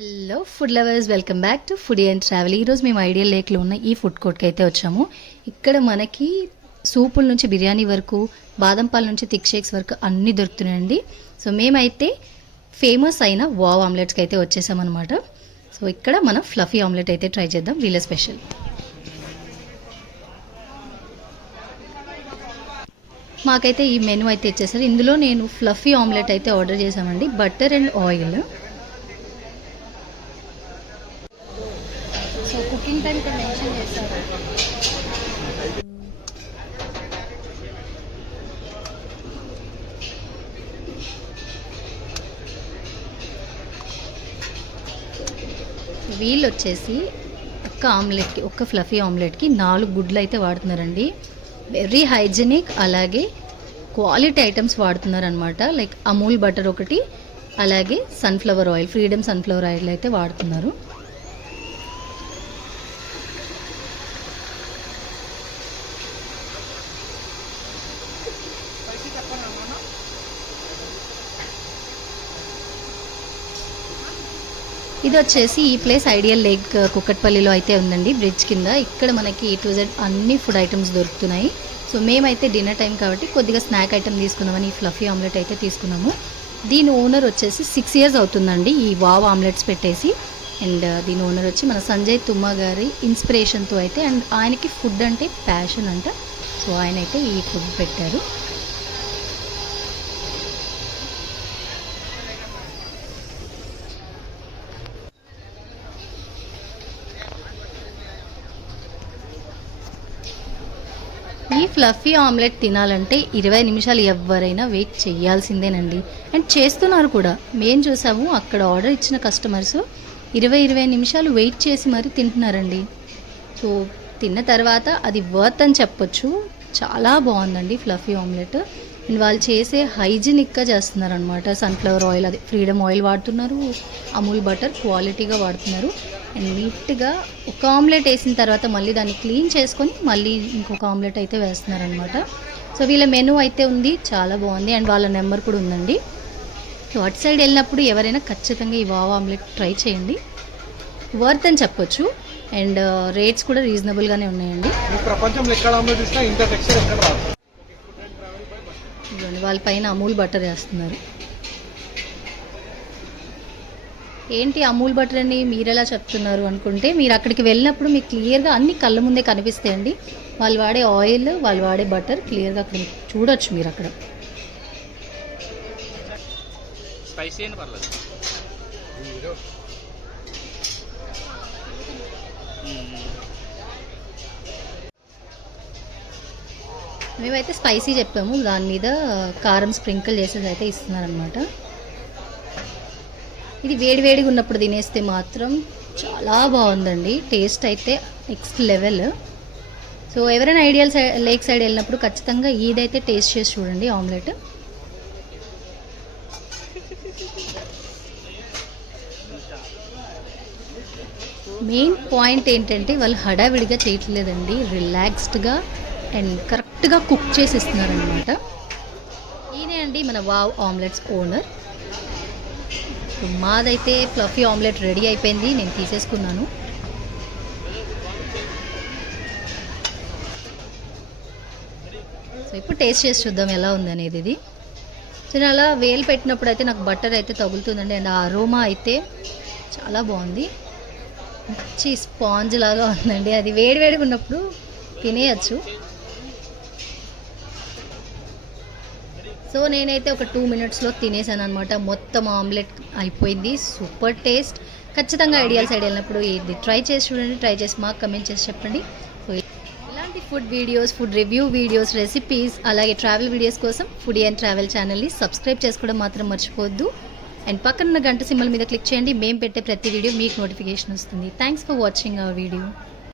Hello food lovers welcome back to food and travel ఈరోజు మేము ideal లేక్లో ఉన్న ఈ ఫుడ్ కోర్ట్కి అయితే వచ్చాము. ఇక్కడ మనకి సూపుల నుంచి బిర్యానీ వరకు బాదం పాల నుంచి థిక్ షేక్స్ వరకు అన్నీ దొరుకుతున్నాయండి. సో మేమైతే ఫేమస్ అయిన వావ్ ఆమ్లెట్స్కి అయితే వచ్చేసామన్నమాట. సో ఇక్కడ మనం ఫ్లఫీ ఆమ్లెట్ అయితే ట్రై చేద్దాం. వీళ్ళ స్పెషల్ మాకైతే ఈ మెనూ అయితే ఇచ్చేసారు. ఇందులో నేను ఫ్లఫీ ఆమ్లెట్ అయితే ఆర్డర్ చేశామండి. Butter and oil so time ఇక్కడ మెన్షన్ చేశారు వీళ్ళు వచ్చేసి ఒక్క ఆమ్లెట్కి ఒక్క ఫ్లఫీ ఆమ్లెట్కి నాలుగు గుడ్లు అయితే వాడుతున్నారండి. వెరీ హైజెనిక్ అలాగే క్వాలిటీ ఐటమ్స్ వాడుతున్నారనమాట లైక్ అమూల్ బటర్ ఒకటి అలాగే sunflower oil Freedom sunflower oil అయితే వాడుతున్నారు. ఇది వచ్చేసి ఈ ప్లేస్ ఐడియల్ లేక్ కుక్కట్పల్లిలో అయితే ఉందండి బ్రిడ్జ్ కింద. ఇక్కడ మనకి ఏ టు జెడ్ అన్ని ఫుడ్ ఐటమ్స్ దొరుకుతున్నాయి. సో మేమైతే డిన్నర్ టైం కాబట్టి కొద్దిగా స్నాక్ ఐటమ్ తీసుకుందామని ఈ ఫ్లఫీ ఆమ్లెట్ అయితే తీసుకున్నాము. దీని ఓనర్ వచ్చేసి సిక్స్ ఇయర్స్ అవుతుందండి ఈ వావ్ ఆమ్లెట్స్ పెట్టేసి. అండ్ దీని ఓనర్ వచ్చి మన సంజయ్ తుమ్మ గారి ఇన్స్పిరేషన్తో అయితే అండ్ ఆయనకి ఫుడ్ అంటే ప్యాషన్ అంట. సో ఆయన అయితే ఈ ఫుడ్ పెట్టారు. ఈ ఫ్లఫీ ఆమ్లెట్ తినాలంటే ఇరవై నిమిషాలు ఎవరైనా వెయిట్ చేయాల్సిందేనండి. అండ్ చేస్తున్నారు కూడా. మేము చూసాము అక్కడ ఆర్డర్ ఇచ్చిన కస్టమర్స్ ఇరవై ఇరవై నిమిషాలు వెయిట్ చేసి మరీ తింటున్నారండి. సో తిన్న తర్వాత అది వర్త్ అని చెప్పొచ్చు. చాలా బాగుందండి ఫ్లఫీ ఆమ్లెట్. అండ్ వాళ్ళు చేసే హైజీనిక్గా చేస్తున్నారు అనమాట సన్ఫ్లవర్ ఆయిల్ అది. ఫ్రీడమ్ ఆయిల్ వాడుతున్నారు. అమూల్ బటర్ క్వాలిటీగా వాడుతున్నారు. అండ్ నీట్గా ఒక ఆమ్లెట్ వేసిన తర్వాత మళ్ళీ దాన్ని క్లీన్ చేసుకొని మళ్ళీ ఇంకొక ఆమ్లెట్ అయితే వేస్తున్నారనమాట సో వీళ్ళ మెనూ అయితే ఉంది. చాలా బాగుంది. అండ్ వాళ్ళ నెంబర్ కూడా ఉందండి. సో అటు సైడ్ వెళ్ళినప్పుడు ఎవరైనా ఖచ్చితంగా ఈ వావ్ ఆమ్లెట్ ట్రై చేయండి. వర్త్ అని చెప్పొచ్చు. అండ్ uh, రేట్స్ కూడా రీజనబుల్గానే ఉన్నాయండి. ప్రపంచంలో ఎక్కడ ఆమ్లెట్ ఇంత ఇదిగోండి వాళ్ళ పైన అమూల్ బటర్ వేస్తున్నారు. ఏంటి అమూల్ బటర్ అని మీరు ఎలా చెప్తున్నారు అనుకుంటే మీరు అక్కడికి వెళ్ళినప్పుడు మీకు క్లియర్గా అన్ని కళ్ళ ముందే కనిపిస్తాయండి వాళ్ళు వాడే ఆయిల్ వాళ్ళు వాడే బటర్ క్లియర్గా అక్కడ చూడొచ్చు మీరు అక్కడ. స్పైసీ పర్లేదు. మేమైతే స్పైసీ చెప్పాము. దాని మీద కారం స్ప్రింకిల్ చేసేది అయితే ఇస్తున్నారనమాట ఇది వేడివేడిగా ఉన్నప్పుడు తినేస్తే మాత్రం చాలా బాగుందండి. టేస్ట్ అయితే నెక్స్ట్ లెవెల్. సో ఎవరైనా ఐడియల్ సైడ్ లేక్ సైడ్ వెళ్ళినప్పుడు ఖచ్చితంగా ఇదైతే టేస్ట్ చేసి చూడండి ఆమ్లెట్. మెయిన్ పాయింట్ ఏంటంటే వాళ్ళు హడావిడిగా చేయట్లేదండి. రిలాక్స్డ్గా అండ్ కరెక్ట్గా కుక్ చేసి ఇస్తున్నారనమాట ఈయనే అండి మన వావ్ ఆమ్లెట్స్ ఓనర్. మాదైతే ఫ్లఫీ ఆమ్లెట్ రెడీ అయిపోయింది నేను తీసేసుకున్నాను. సో ఇప్పుడు టేస్ట్ చేసి చూద్దాం ఎలా ఉందనేది ఇది. సో నేను అలా వేలు పెట్టినప్పుడు అయితే నాకు బటర్ అయితే తగులుతుందండి అండ్ ఆ అరోమా అయితే చాలా బాగుంది. మంచి స్పాంజ్ లాగా ఉందండి అది వేడి వేడిగా ఉన్నప్పుడు తినేయచ్చు. సో నేనైతే ఒక టూ మినిట్స్లో తినేసాను అనమాట మొత్తం ఆమ్లెట్ అయిపోయింది. Super taste. ఖచ్చితంగా ఐడియల్ సైడ్ వెళ్ళినప్పుడు ఇది ట్రై చేసి చూడండి. ట్రై చేసి మాకు కమెంట్ చేసి చెప్పండి. ఇలాంటి food videos food review videos recipes అలాగే ట్రావెల్ వీడియోస్ కోసం ఫుడ్ అండ్ ట్రావెల్ ఛానల్ని సబ్స్క్రైబ్ చేసుకోవడం మాత్రం మర్చిపోవద్దు. అండ్ పక్కన ఉన్న గంట సింబల్ మీద క్లిక్ చేయండి. మేము పెట్టే ప్రతి వీడియో మీకు నోటిఫికేషన్ వస్తుంది. Thanks for watching our video